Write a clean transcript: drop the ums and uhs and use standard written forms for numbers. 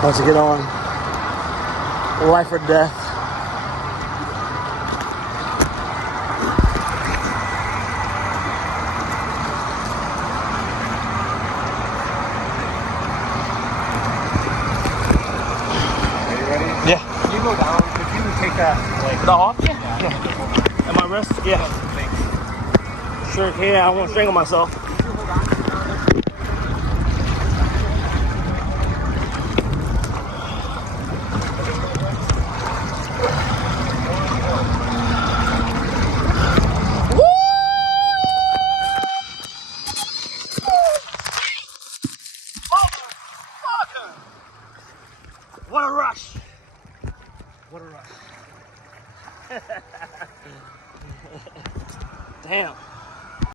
About to get on life or death. Are you ready? Yeah. Can you go down? Could you take that, like, The off? Yeah. And my wrist? Yeah. Sure can. I won't strangle myself.